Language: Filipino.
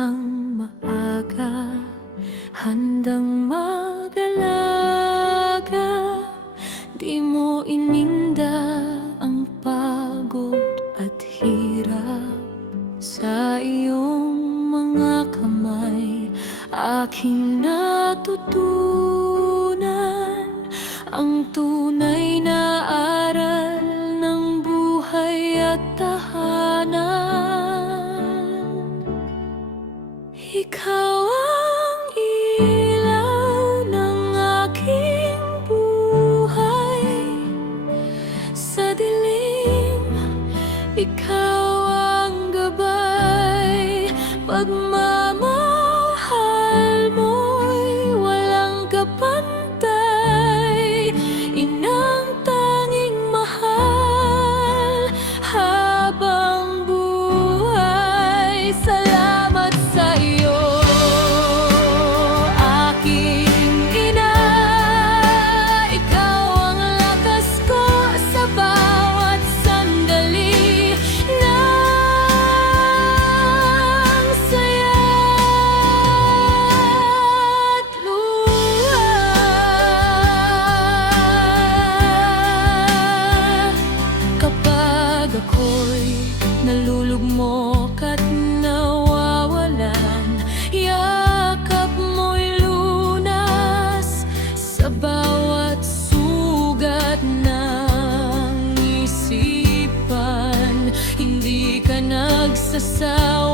kang maaga, handang mag-alaga. Di mo ininda ang pagod at hirap. Sa iyong mga kamay aking natutunan ang tunay na aral ng buhay at tahanan. Ikaw ang ilaw ng aking buhay. Sa dilim, ikaw ang gabay. Pagmamahal mo'y walang kapantay. Inang tanging mahal habang buhay. Salamat sa iyo, aking ina. Ikaw ang lakas ko sa bawat sandali ng saya at luha. Kapag ako'y nalulugmok at nawawalan, yakap mo'y lunas sa bawat sugat ng isipan. Hindi ka nagsasawa